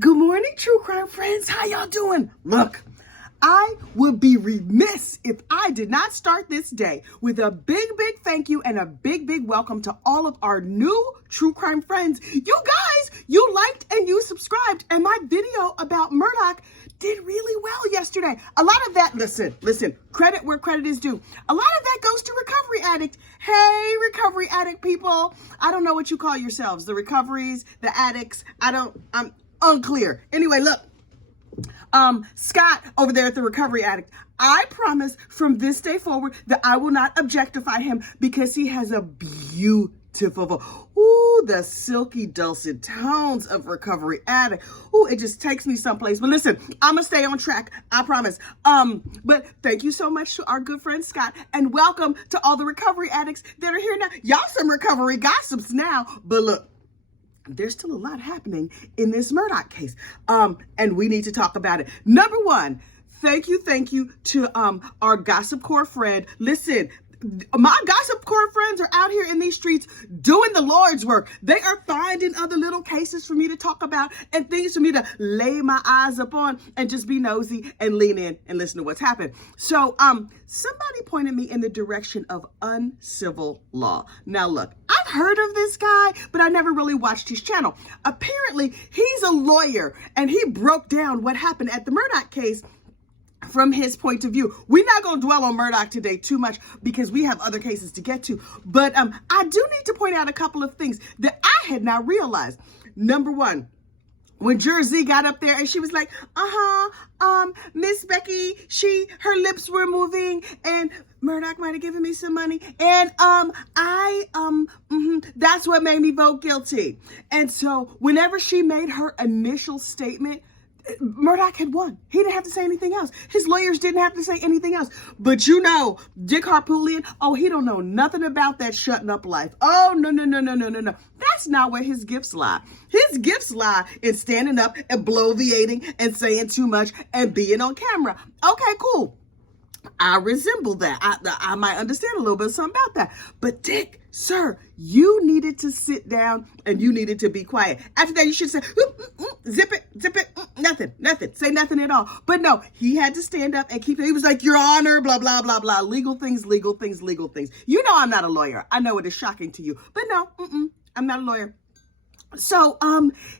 Good morning, true crime friends. How y'all doing? Look, I would be remiss if I did not start this day with a big thank you and a big welcome to all of our new true crime friends. You guys, you liked and you subscribed, and my video about Murdoch did really well yesterday. A lot of that, listen, credit where credit is due. A lot of that goes to Recovery Addict. Hey, Recovery Addict people. I don't know what you call yourselves, the recoveries, the addicts. I'm unclear. Anyway, look. Scott over there at the Recovery Addict, I promise from this day forward that I will not objectify him because he has a beautiful voice. Ooh, the silky dulcet tones of Recovery Addict. Ooh, it just takes me someplace. But listen, I'm gonna stay on track, I promise. But thank you so much to our good friend Scott, and welcome to all the Recovery Addicts that are here now. Y'all some recovery gossips now, but look, there's still a lot happening in this Murdoch case. And we need to talk about it. Number one, thank you to our Gossip Corps friend. Listen, my Gossip Corps friends are out here in these streets doing the Lord's work. They are finding other little cases for me to talk about and things for me to lay my eyes upon and just be nosy and lean in and listen to what's happening. So somebody pointed me in the direction of uncivil law. Now look, I've heard of this guy, but I never really watched his channel. Apparently, he's a lawyer and he broke down what happened at the Murdoch case from his point of view. We're not going to dwell on Murdoch today too much because we have other cases to get to. But I do need to point out a couple of things that I had not realized. Number one, when Jersey got up there and she was like, Miss Becky, her lips were moving and Murdoch might have given me some money. And that's what made me vote guilty. And so whenever she made her initial statement, Murdoch had won. He didn't have to say anything else. His lawyers didn't have to say anything else. But you know, Dick Harpootlian, he don't know nothing about that shutting up life. Oh, no. That's not where his gifts lie. His gifts lie in standing up and bloviating and saying too much and being on camera. Okay, cool. I resemble that. I might understand a little bit something about that. But Dick, sir, you needed to sit down and you needed to be quiet. After that, you should say, zip it, nothing, say nothing at all. But no, he had to stand up and he was like, Your Honor, blah, blah, blah, blah, legal things. You know I'm not a lawyer. I know it is shocking to you, but no, I'm not a lawyer. So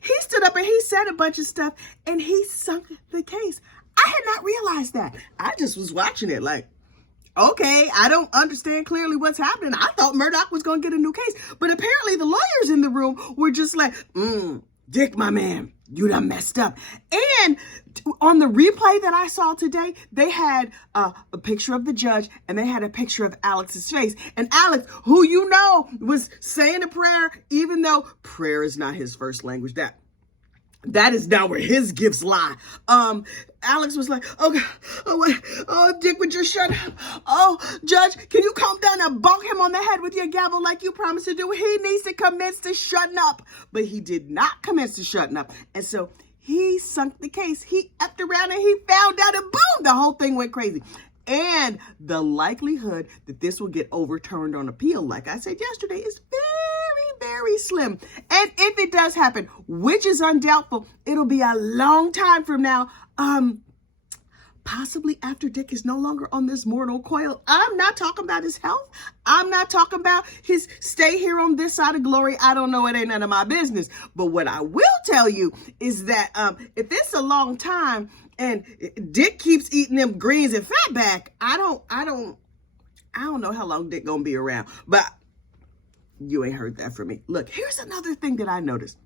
he stood up and he said a bunch of stuff and he sunk the case. I had not realized that. I just was watching it like, okay, I don't understand clearly what's happening. I thought Murdoch was going to get a new case. But apparently the lawyers in the room were just like, Dick, my man, you done messed up. And on the replay that I saw today, they had a picture of the judge and they had a picture of Alex's face. And Alex, who you know, was saying a prayer, even though prayer is not his first language. That is not where his gifts lie. Alex was like, Dick, would you shut up? Oh, Judge, can you calm down and bonk him on the head with your gavel like you promised to do? He needs to commence to shutting up. But he did not commence to shutting up. And so he sunk the case. He upped around and he found out and boom, the whole thing went crazy. And the likelihood that this will get overturned on appeal, like I said yesterday, is very slim. And if it does happen, which is undoubtful, it'll be a long time from now, possibly after Dick is no longer on this mortal coil. I'm not talking about his health. I'm not talking about his stay here on this side of glory. I don't know. It ain't none of my business. But what I will tell you is that if it's a long time and Dick keeps eating them greens and fat back, I don't know how long Dick gonna be around. But you ain't heard that from me. Look, here's another thing that I noticed.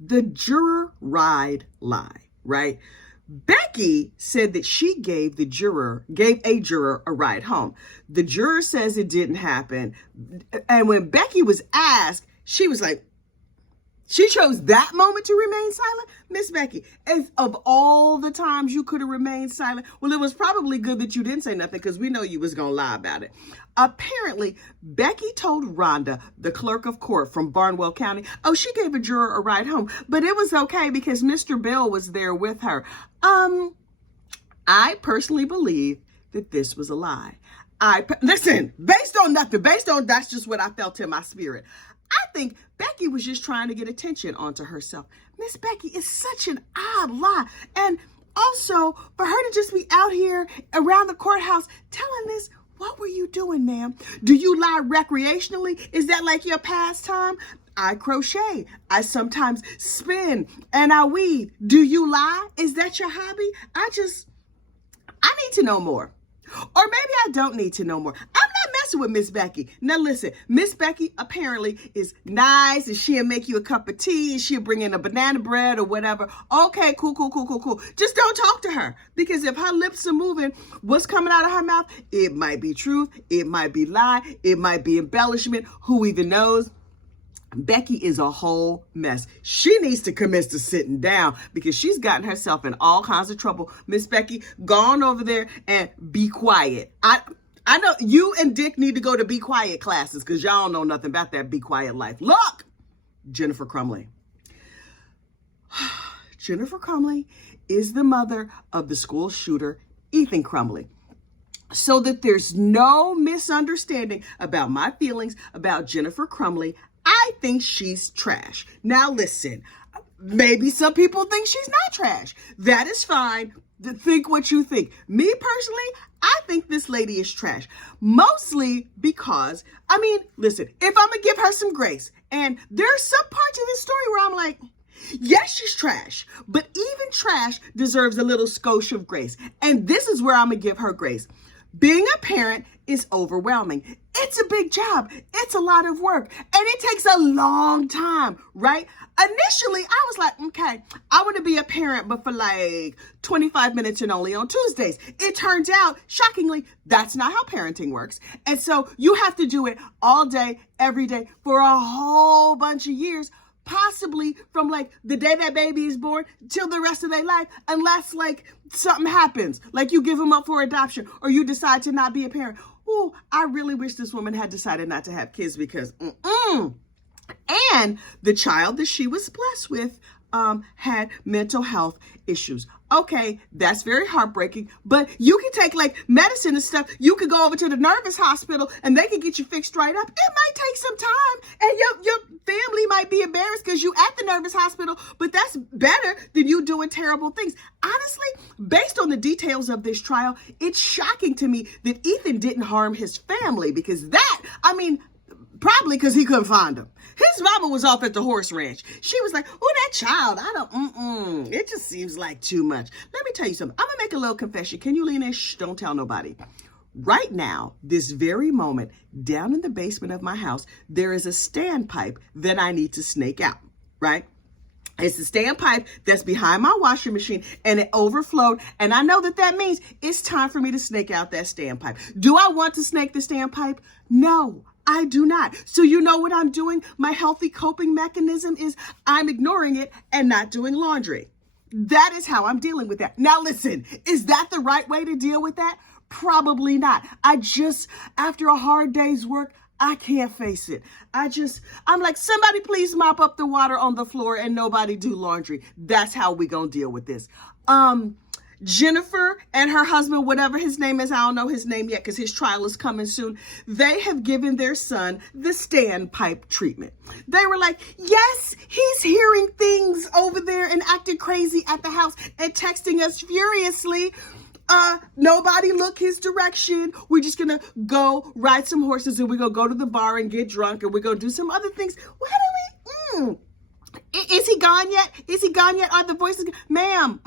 The juror ride lie, right? Becky said that she gave a juror a ride home. The juror says it didn't happen. And when Becky was asked, she was like, she chose that moment to remain silent. Miss Becky, if of all the times you could have remained silent, well, it was probably good that you didn't say nothing because we know you was going to lie about it. Apparently, Becky told Rhonda, the clerk of court from Barnwell County, she gave a juror a ride home, but it was okay because Mr. Bill was there with her. I personally believe that this was a lie. Listen, based on that's just what I felt in my spirit. I think Becky was just trying to get attention onto herself. Miss Becky is such an odd lot. And also, for her to just be out here around the courthouse telling this, what were you doing, ma'am? Do you lie recreationally? Is that like your pastime? I crochet. I sometimes spin and I weave. Do you lie? Is that your hobby? I need to know more. Or maybe I don't need to know more. I'm not messing with Miss Becky. Now listen, Miss Becky apparently is nice and she'll make you a cup of tea and she'll bring in a banana bread or whatever. Okay, cool. Just don't talk to her, because if her lips are moving, what's coming out of her mouth? It might be truth, it might be lie, it might be embellishment. Who even knows? Becky is a whole mess. She needs to commit to sitting down because she's gotten herself in all kinds of trouble. Miss Becky, go on over there and be quiet. I know you and Dick need to go to be quiet classes because y'all don't know nothing about that be quiet life. Look, Jennifer Crumbley. Jennifer Crumbley is the mother of the school shooter, Ethan Crumbley. So that there's no misunderstanding about my feelings about Jennifer Crumbley, I think she's trash. Now listen, maybe some people think she's not trash. That is fine. Think what you think. Me personally, I think this lady is trash. Mostly because, listen, if I'm gonna give her some grace, and there's some parts of this story where I'm like, yes, she's trash, but even trash deserves a little skosh of grace. And this is where I'm gonna give her grace. Being a parent is overwhelming. It's a big job. It's a lot of work. And it takes a long time, right? Initially, I was like, okay, I want to be a parent, but for like 25 minutes and only on Tuesdays. It turns out, shockingly, that's not how parenting works. And so you have to do it all day, every day, for a whole bunch of years, possibly from like the day that baby is born till the rest of their life, unless like something happens, like you give them up for adoption or you decide to not be a parent. Oh, I really wish this woman had decided not to have kids because, and the child that she was blessed with had mental health issues. Okay, that's very heartbreaking, but you can take like medicine and stuff. You could go over to the nervous hospital and they can get you fixed right up. It might take some time and your family might be embarrassed because you at the nervous hospital, but that's better than you doing terrible things. Honestly, based on the details of this trial, it's shocking to me that Ethan didn't harm his family because probably because he couldn't find them. His mama was off at the horse ranch. She was like, oh, that child, it just seems like too much. Let me tell you something. I'm going to make a little confession. Can you lean in? Shh, don't tell nobody. Right now, this very moment, down in the basement of my house, there is a standpipe that I need to snake out, right? It's the standpipe that's behind my washing machine and it overflowed. And I know that means it's time for me to snake out that standpipe. Do I want to snake the standpipe? No. I do not. So you know what I'm doing? My healthy coping mechanism is I'm ignoring it and not doing laundry. That is how I'm dealing with that. Now listen, is that the right way to deal with that? Probably not. After a hard day's work, I can't face it. I'm like, somebody please mop up the water on the floor and nobody do laundry. That's how we gonna deal with this. Jennifer and her husband, whatever his name is, I don't know his name yet because his trial is coming soon. They have given their son the standpipe treatment. They were like, yes, he's hearing things over there and acting crazy at the house and texting us furiously. Nobody look his direction. We're just gonna go ride some horses and we're gonna go to the bar and get drunk and we're gonna do some other things. Is he gone yet? Is he gone yet? Are the voices, ma'am?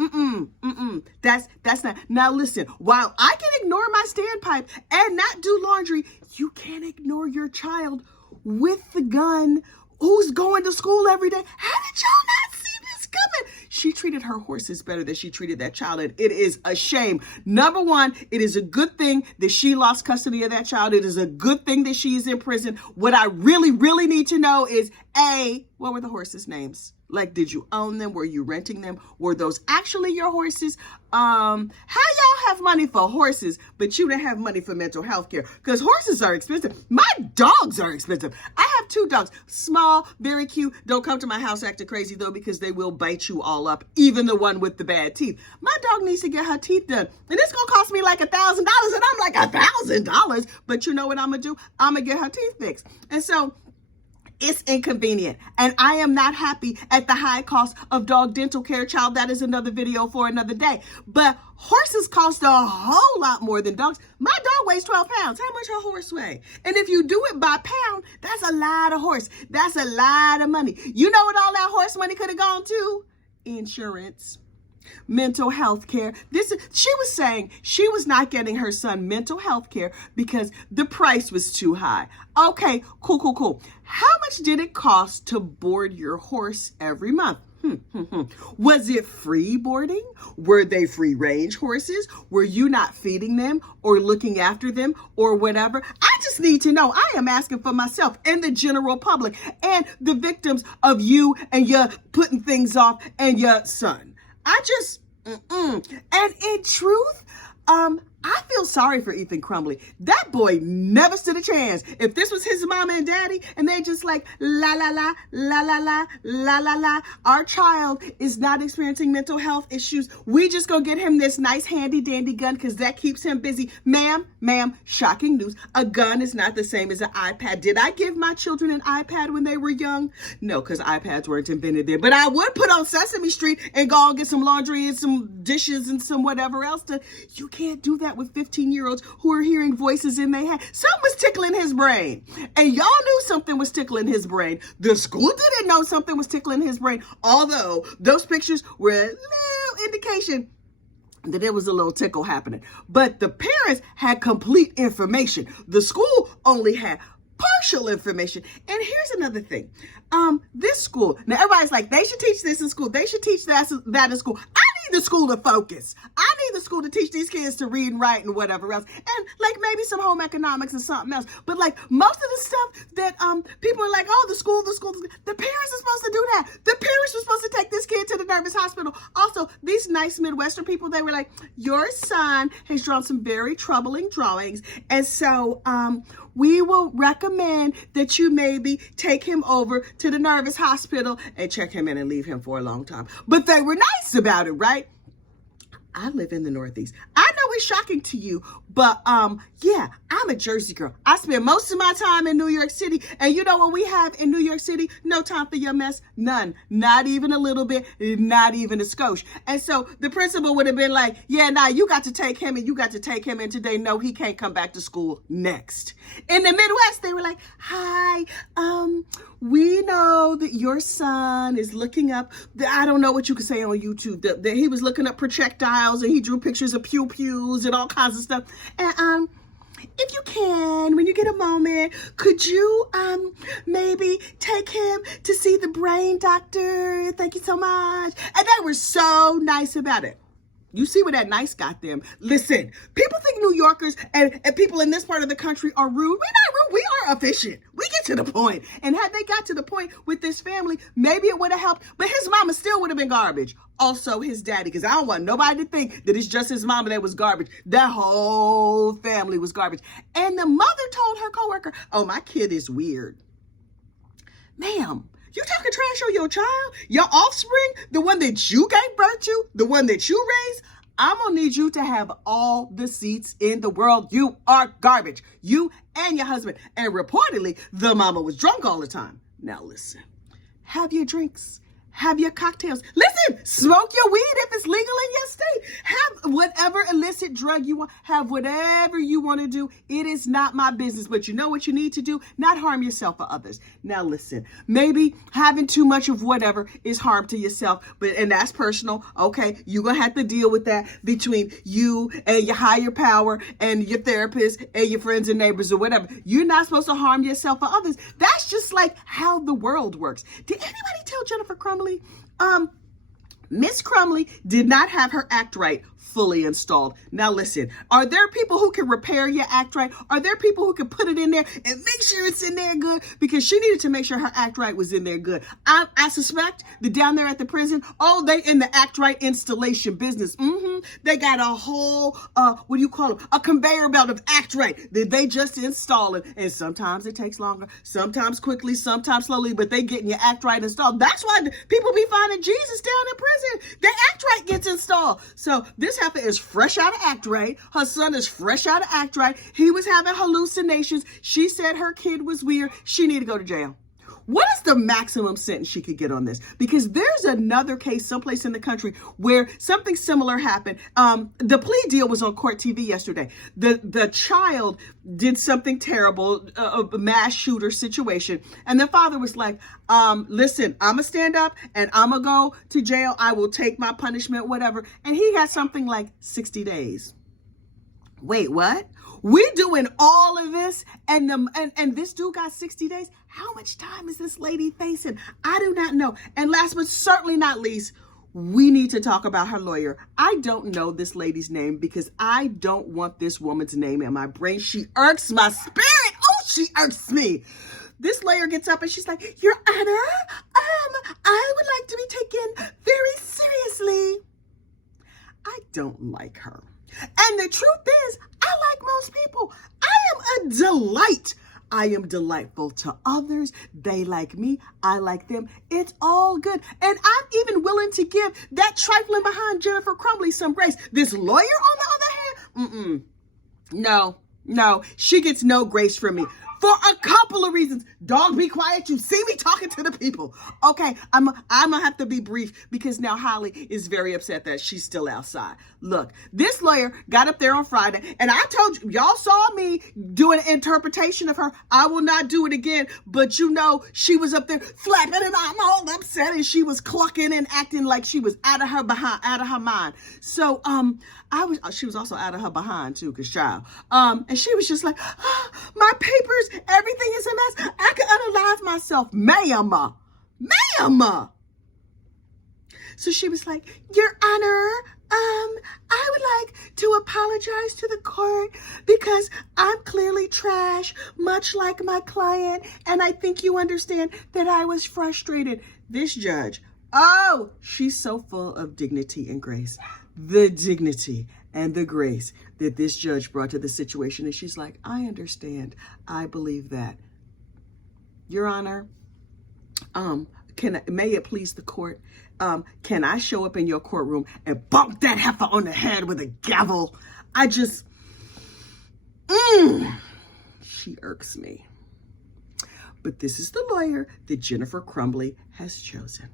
That's not. Now listen, while I can ignore my standpipe and not do laundry, you can't ignore your child with the gun who's going to school every day. How did y'all not see this coming? She treated her horses better than she treated that child, and it is a shame. Number one, it is a good thing that she lost custody of that child. It is a good thing that she is in prison. What I really, really need to know is, A, what were the horses' names? Like, did you own them? Were you renting them? Were those actually your horses? How y'all have money for horses, but you didn't have money for mental health care? Because horses are expensive. My dogs are expensive. I have 2 dogs. Small, very cute. Don't come to my house acting crazy, though, because they will bite you all up, even the one with the bad teeth. My dog needs to get her teeth done. And it's going to cost me like $1,000. And I'm like, $1,000? But you know what I'm going to do? I'm going to get her teeth fixed. And so It's inconvenient. And I am not happy at the high cost of dog dental care, child. That is another video for another day. But horses cost a whole lot more than dogs. My dog weighs 12 pounds. How much a horse weigh? And if you do it by pound, that's a lot of horse. That's a lot of money. You know what all that horse money could have gone to? Insurance. Mental health care. She was saying she was not getting her son mental health care because the price was too high. Okay, cool. How much did it cost to board your horse every month? Was it free boarding? Were they free range horses? Were you not feeding them or looking after them or whatever? I just need to know. I am asking for myself and the general public and the victims of you and your putting things off and your son. And in truth, I feel sorry for Ethan Crumbley. That boy never stood a chance. If this was his mama and daddy and they just like, la, la, la, la, la, la, la, la, la, our child is not experiencing mental health issues. We just go get him this nice handy dandy gun because that keeps him busy. Ma'am, shocking news. A gun is not the same as an iPad. Did I give my children an iPad when they were young? No, because iPads weren't invented then. But I would put on Sesame Street and go and get some laundry and some dishes and some whatever else. You can't do that with 15-year-olds who are hearing voices in their head. Something was tickling his brain. And y'all knew something was tickling his brain. The school didn't know something was tickling his brain, although those pictures were a little indication that there was a little tickle happening. But the parents had complete information. The school only had partial information. And here's another thing. This school, now everybody's like, they should teach this in school. They should teach that in school. I need the school to focus. I need the school to teach these kids to read and write and whatever else. And like maybe some home economics and something else. But like most of the stuff that people are like, oh, the school. The parents are supposed to do that. The parents were supposed to take this kid to the nervous hospital. Also, these nice Midwestern people, they were like, your son has drawn some very troubling drawings. And so we will recommend that you maybe take him over to the nervous hospital and check him in and leave him for a long time. But they were nice about it, right? I live in the Northeast. I know it's shocking to you, but yeah, I'm a Jersey girl. I spend most of my time in New York City, and you know what we have in New York City? No time for your mess. None. Not even a little bit. Not even a skosh. And so the principal would have been like, yeah, nah, you got to take him and you got to take him in today. No, he can't come back to school next. In the Midwest, they were like, hi, we know that your son is looking up, I don't know what you could say on YouTube, that he was looking up projectiles and he drew pictures of pew-pews and all kinds of stuff. And if you can, when you get a moment, could you maybe take him to see the brain doctor? Thank you so much. And they were so nice about it. You see where that nice got them. Listen, people think New Yorkers and people in this part of the country are rude. We're not rude. We are efficient. We get to the point. And had they got to the point with this family, maybe it would have helped. But his mama still would have been garbage. Also his daddy, because I don't want nobody to think that it's just his mama that was garbage. That whole family was garbage. And the mother told her coworker, oh, my kid is weird. Ma'am, you talking trash on your child? Your offspring? The one that you gave birth to? The one that you raised? I'm going to need you to have all the seats in the world. You are garbage. You and your husband. And reportedly, the mama was drunk all the time. Now listen, have your drinks. Have your cocktails. Listen, smoke your weed if it's legal in your state. Have whatever illicit drug you want. Have whatever you want to do. It is not my business, but you know what you need to do? Not harm yourself or others. Now listen, maybe having too much of whatever is harm to yourself, and that's personal. Okay, you're going to have to deal with that between you and your higher power and your therapist and your friends and neighbors or whatever. You're not supposed to harm yourself or others. That's just like how the world works. Did anybody tell Jennifer Crumbley? Miss Crumbley did not have her act right fully installed. Now listen, are there people who can repair your act right? Are there people who can put it in there and make sure it's in there good? Because she needed to make sure her act right was in there good. I suspect that down there at the prison, they in the act right installation business. They got a whole, what do you call them? A conveyor belt of act right that they just install it. And sometimes it takes longer, sometimes quickly, sometimes slowly, but they getting your act right installed. That's why people be finding Jesus down in prison. Their act right gets installed. So this heifer is fresh out of act right. Her son is fresh out of act right. He was having hallucinations. She said her kid was weird. She need to go to jail. What is the maximum sentence she could get on this? Because there's another case someplace in the country where something similar happened. The plea deal was on Court TV yesterday. The child did something terrible, a mass shooter situation. And the father was like, listen, I'm going to stand up and I'm going to go to jail. I will take my punishment, whatever. And he got something like 60 days. Wait, what? We're doing all of this and this dude got 60 days? How much time is this lady facing? I do not know. And last but certainly not least, we need to talk about her lawyer. I don't know this lady's name because I don't want this woman's name in my brain. She irks my spirit. Oh, she irks me. This lawyer gets up and she's like, Your Honor, I would like to be taken very seriously. I don't like her. And the truth is, I like most people. I am a delight. I am delightful to others. They like me. I like them. It's all good. And I'm even willing to give that trifling behind Jennifer Crumbley some grace. This lawyer, on the other hand, no, she gets no grace from me. For a couple of reasons. Dog, be quiet. You see me talking to the people. Okay, I'm gonna have to be brief because now Holly is very upset that she's still outside. Look, this lawyer got up there on Friday and I told you, y'all saw me do an interpretation of her. I will not do it again, but you know, she was up there flapping and I'm all upset and she was clucking and acting like she was out of her mind. So, she was also out of her behind too, cause child. And she was just like, my papers, everything is a mess. I can unalive myself, ma'am. So she was like, Your Honor, I would like to apologize to the court because I'm clearly trash, much like my client. And I think you understand that I was frustrated. This judge, oh, she's so full of dignity and grace. The dignity and the grace that this judge brought to the situation. And she's like, I understand. I believe that. Your Honor, may it please the court, can I show up in your courtroom and bump that heifer on the head with a gavel? She irks me. But this is the lawyer that Jennifer Crumbley has chosen.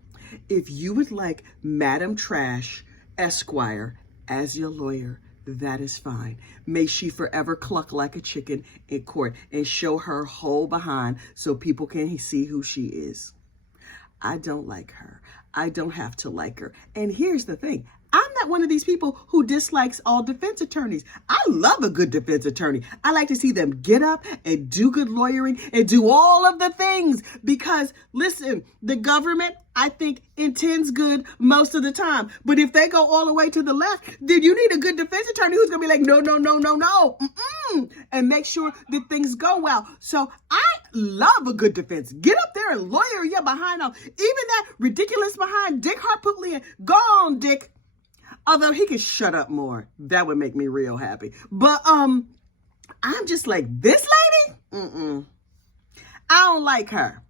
If you would like Madam Trash Esquire as your lawyer, that is fine. May she forever cluck like a chicken in court and show her whole behind so people can see who she is. I don't like her. I don't have to like her. And here's the thing. I'm not one of these people who dislikes all defense attorneys. I love a good defense attorney. I like to see them get up and do good lawyering and do all of the things because, listen, the government, I think, intends good most of the time. But if they go all the way to the left, then you need a good defense attorney who's going to be like, no, and make sure that things go well. So I love a good defense. Get up there and lawyer your behind off. Even that ridiculous behind Dick Harpootlian. Go on, Dick. Although he could shut up more. That would make me real happy. But I'm just like, this lady? I don't like her.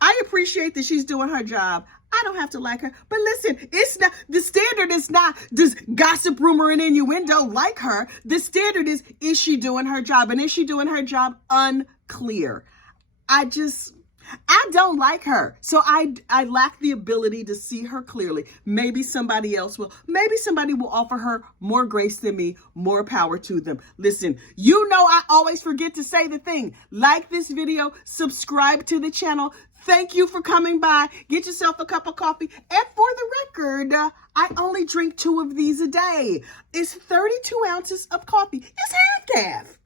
I appreciate that she's doing her job. I don't have to like her. But listen, it's not, the standard is not this gossip, rumor, and innuendo like her. The standard is she doing her job? And is she doing her job? Unclear. I don't like her. So I lack the ability to see her clearly. Maybe somebody else will. Maybe somebody will offer her more grace than me. More power to them. Listen, you know I always forget to say the thing. Like this video. Subscribe to the channel. Thank you for coming by. Get yourself a cup of coffee. And for the record, I only drink 2 of these a day. It's 32 ounces of coffee. It's half calf.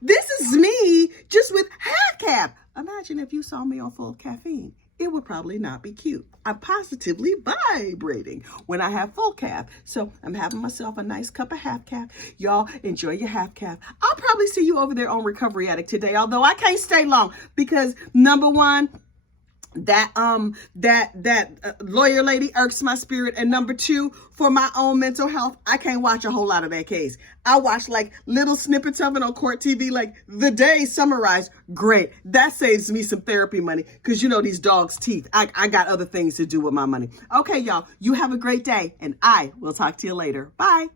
This is me just with half calf. Imagine if you saw me on full caffeine. It would probably not be cute. I'm positively vibrating when I have full calf. So I'm having myself a nice cup of half calf. Y'all enjoy your half calf. I'll probably see you over there on Recovery Addict today, although I can't stay long because number one, that lawyer lady irks my spirit, and number 2, for my own mental health, I can't watch a whole lot of that case. I watch like little snippets of it on Court TV, like the day summarized. Great, that saves me some therapy money because you know these dogs' teeth. I got other things to do with my money. Okay, y'all, you have a great day, and I will talk to you later. Bye.